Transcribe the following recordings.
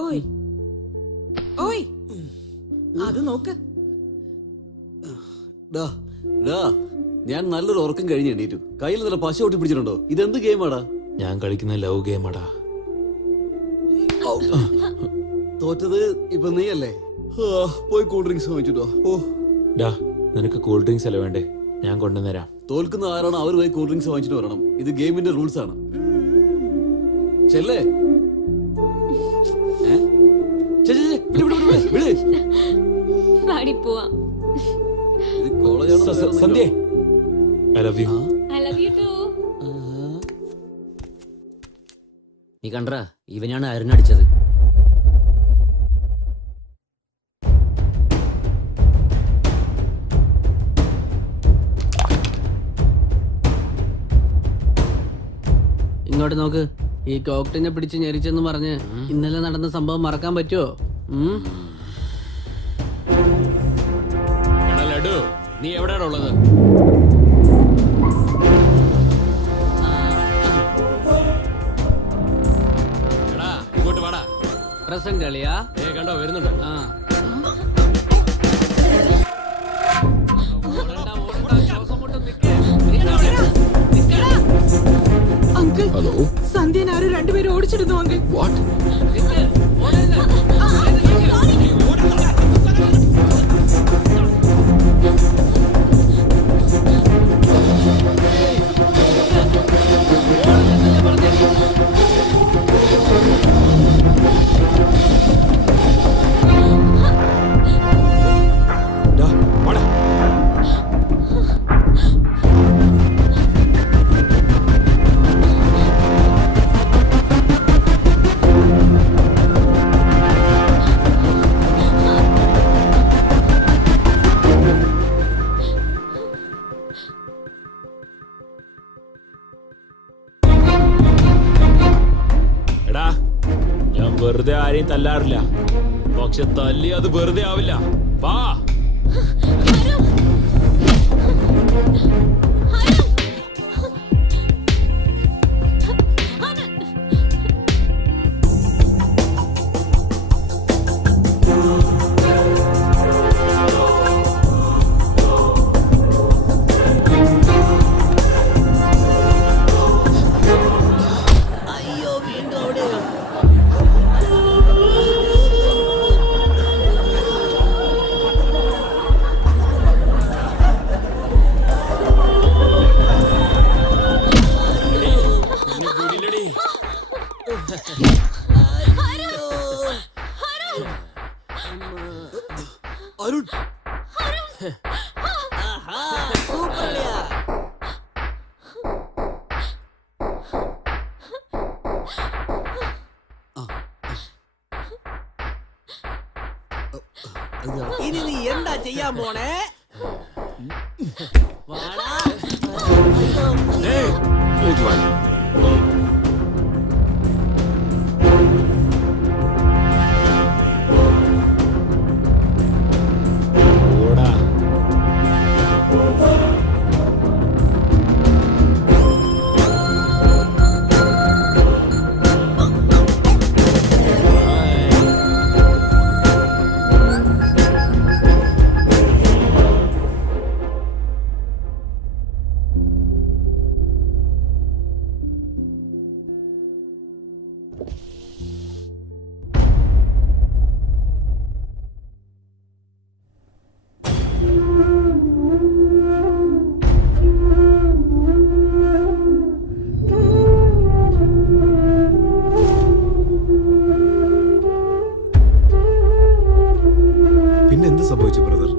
ഓയ് ഓയ് അത് നോക്ക്. ഞാൻ നല്ലൊരു ഉറക്കം കഴിഞ്ഞ് എണീറ്റു. കയ്യിൽ നല്ല പശ ഒട്ടി പിടിച്ചിട്ടുണ്ടോ? ഇതെന്ത് ഗെയിമാടാ? ഞാൻ കളിക്കുന്ന ലവ് ഗെയിമാടാ. തോറ്റത് ഇപ്പൊ നീയല്ലേ? പോയി കൂൾ ഡ്രിങ്ക്സ് വാങ്ങിച്ചിട്ടോ. ഡാ, നിനക്ക് കൂൾ ഡ്രിങ്ക്സ് അല്ല വേണ്ടേ? ഞാൻ കൊണ്ടുവന്നരാം. തോൽക്കുന്ന ആരാണോ അവർ പോയി കൂൾ ഡ്രിങ്ക്സ് വാങ്ങിച്ചിട്ട് വരണം. ഇത് ഗെയിമിന്റെ റൂൾസ് ആണ്. ചെല്ലേ സന്ധ്യ, I love you. നീ കണ്ടാ, ഇവനാണ് അരുണടിച്ചത്. ഇങ്ങോട്ട് നോക്ക്. ഈ കോക്ടിനെ പിടിച്ച് ഞെരിച്ചെന്ന് പറഞ്ഞ് ഇന്നലെ നടന്ന സംഭവം മറക്കാൻ പറ്റുമോ? ലഡു, നീ എവിടെയാണ് ഉള്ളത്? ഇങ്ങോട്ട് വാടാ. പ്രസന്റ് കളിയാ? കണ്ടോ വരുന്നുണ്ട്. അങ്കിൾ, ഹലോ, സന്ധ്യൻ ആരും രണ്ടുപേരും ഓടിച്ചിരുന്നു അങ്കിൾ. വാട്ട്? ഞാൻ വെറുതെ ആരെയും തല്ലാറില്ല, പക്ഷെ തല്ലി അത് വെറുതെ ആവില്ല. വാ. അരുൺ, ഇനി നീ എന്താ ചെയ്യാൻ പോണേ? പിന്നെന്ത് സംഭവിച്ചു ബ്രദർ?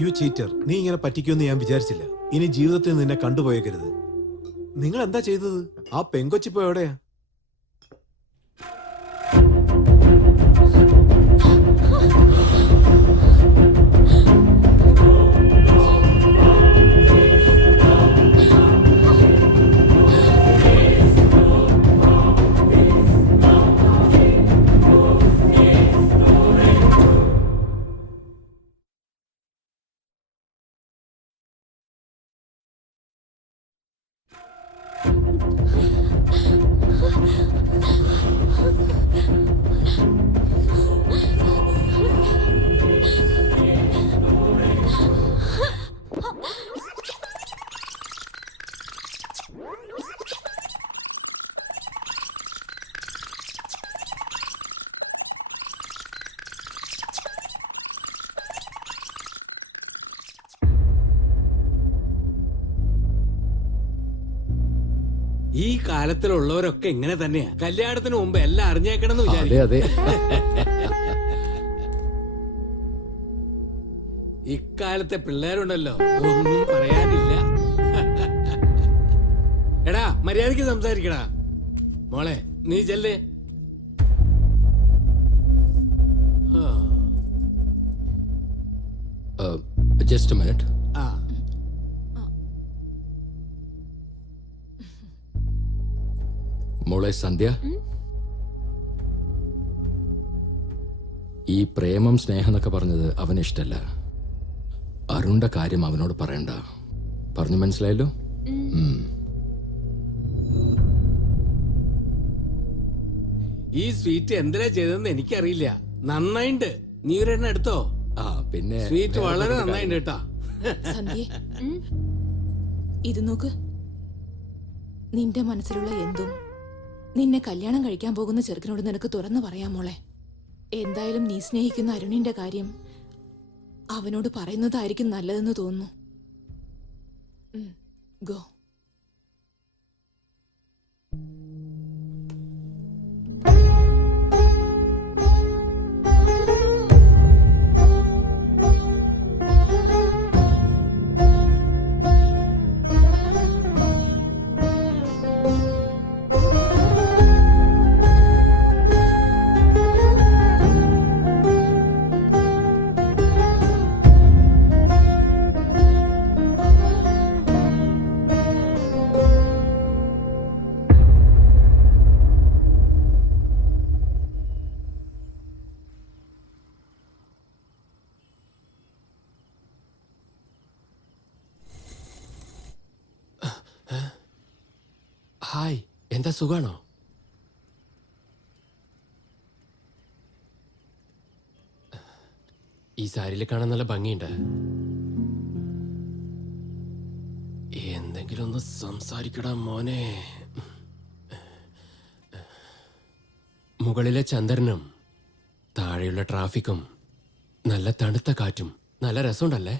യു ചീറ്റർ, നീ ഇങ്ങനെ പറ്റിക്കുമെന്ന് ഞാൻ വിചാരിച്ചില്ല. ഇനി ജീവിതത്തിൽ നിന്നെ കണ്ടുപോയേക്കരുത്. നിങ്ങൾ എന്താ ചെയ്തത്? ആ പെങ്കൊച്ചിപ്പോ എവിടെയാ? ഈ കാലത്തിലുള്ളവരൊക്കെ ഇങ്ങനെ തന്നെയാ. കല്യാണത്തിന് മുമ്പ് എല്ലാം അറിഞ്ഞേക്കണമെന്ന് വിചാരിക്കും. അതെ ഇക്കാലത്തെ പിള്ളേരുണ്ടല്ലോ, ഒന്നും പറയാനില്ല. എടാ മര്യാദക്ക് സംസാരിക്കടാ. മോളെ നീ ചെല്ലേ. Just minute. ആ മോളെ സന്ധ്യ, ഈ പ്രേമം സ്നേഹം എന്നൊക്കെ പറഞ്ഞത് അവന് ഇഷ്ടല്ല. അരുണിന്റെ കാര്യം അവനോട് പറയണ്ട. പറഞ്ഞു മനസ്സിലായല്ലോ? ഈ സ്വീറ്റ് എന്തിനാ ചെയ്തതെന്ന് എനിക്കറിയില്ല. നന്നായിണ്ട്. നീ ഒരെണ്ണം എടുത്തോ. ആ പിന്നെ സ്വീറ്റ് വളരെ നന്നായിണ്ട് കേട്ടാ. സന്ധ്യേ, ഇത് നോക്ക്. നിന്റെ മനസ്സിലുള്ള എന്തും നിന്നെ കല്യാണം കഴിക്കാൻ പോകുന്ന ചെറുക്കനോട് നിനക്ക് തുറന്നു പറയാം മോളെ. എന്തായാലും നീ സ്നേഹിക്കുന്ന അരുണിന്റെ കാര്യം അവനോട് പറയുന്നതായിരിക്കും നല്ലതെന്ന് തോന്നുന്നു. ഗോ. ഹായ്, എന്താ സുഖാണോ? ഈ സാരിയിൽ കാണാൻ നല്ല ഭംഗിയുണ്ട്. എന്തെങ്കിലും ഒന്ന് സംസാരിക്കടാ മോനെ. മുകളിലെ ചന്ദ്രനും താഴെയുള്ള ട്രാഫിക്കും നല്ല തണുത്ത കാറ്റും നല്ല രസമുണ്ടല്ലേ?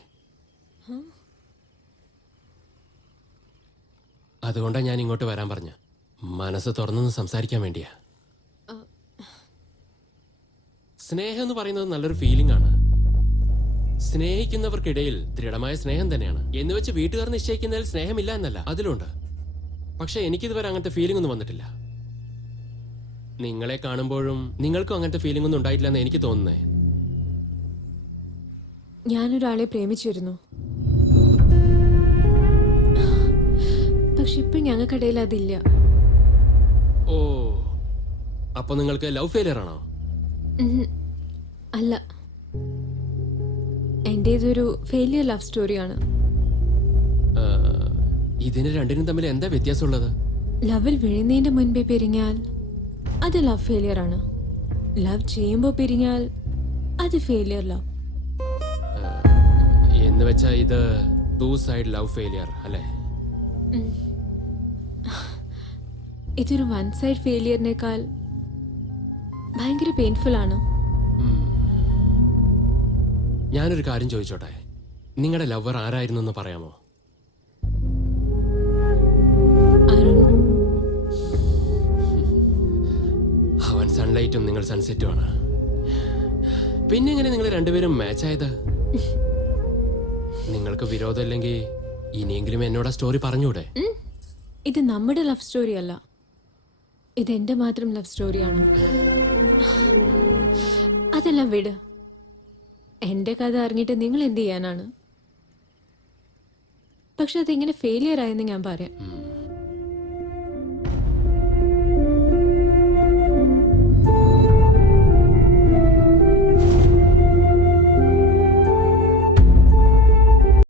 അതുകൊണ്ടാണ് ഞാൻ ഇങ്ങോട്ട് വരാൻ പറഞ്ഞ. മനസ്സ് തുറന്നൊന്ന് സംസാരിക്കാൻ വേണ്ടിയാ. സ്നേഹം എന്ന് പറയുന്നത് നല്ലൊരു ഫീലിംഗ് ആണ്. സ്നേഹിക്കുന്നവർക്കിടയിൽ ദൃഢമായ സ്നേഹം തന്നെയാണ്. എന്ന് വെച്ച് വീട്ടുകാർ നിശ്ചയിക്കുന്നതിൽ സ്നേഹമില്ല എന്നല്ല, അതിലുണ്ട്. പക്ഷെ എനിക്കിതുവരെ അങ്ങനത്തെ ഫീലിംഗ് ഒന്നും വന്നിട്ടില്ല. നിങ്ങളെ കാണുമ്പോഴും നിങ്ങൾക്കും അങ്ങനത്തെ ഫീലിംഗ് ഒന്നും ഉണ്ടായിട്ടില്ല എന്ന് എനിക്ക് തോന്നുന്നേ. ഞാനൊരാളെ പ്രേമിച്ചിരുന്നു. പക്ഷെ ഇപ്പൊ ഞങ്ങൾക്കിടയിൽ അതില്ല. ഓ, അപ്പൊ നിങ്ങൾക്ക് ലവ് ഫെയിലിയർ ആണോ? അല്ല, എന്റേതൊരു ഫെയിലിയർ ലവ് സ്റ്റോറിയാണ്. ഇതിന് രണ്ടിനും തമ്മിൽ എന്താ വ്യത്യാസമുള്ളത്? ലവിൽ വീഴുന്നതിന്റെ മുൻപേ പിരിഞ്ഞാൽ അത് ലവ് ഫെയിലിയർ ആണ്. ലവ് ചെയ്യുമ്പോ പിരിഞ്ഞാൽ അത് ഫെയിലിയർ ലവ്. എന്ന് വെച്ചാ ഇത് ടു സൈഡ് ലവ് ഫെയിലിയർ അല്ലേ? ഇതൊരു വൺ സൈഡ് ഫെയിലിയറിനേക്കാൾ ഭയങ്കര പെയിൻഫുൾ ആണ്. ഞാനൊരു കാര്യം ചോദിച്ചോട്ടെ, നിങ്ങളുടെ ലവർ ആരായിരുന്നു എന്ന് പറയാമോ? അരുൺ. അവൻ സൺലൈറ്റും നിങ്ങൾ സൺസെറ്റും ആണ്. പിന്നെ എങ്ങനെ നിങ്ങൾ രണ്ടുപേരും മാച്ച് ആയത്? നിങ്ങൾക്ക് വിരോധമില്ലെങ്കിൽ ഇനിയെങ്കിലും എന്നോട് ആ സ്റ്റോറി പറഞ്ഞൂടെ? ഇത് നമ്മുടെ ലവ് സ്റ്റോറി അല്ല, ഇത് എന്റെ മാത്രം ലവ് സ്റ്റോറിയാണ്. അതെല്ലാം വിട്. എന്റെ കഥ അറിഞ്ഞിട്ട് നിങ്ങൾ എന്ത് ചെയ്യാനാണ്? പക്ഷെ അതെങ്ങനെ ഫെയിലിയർ ആയെന്ന് ഞാൻ പറയാം.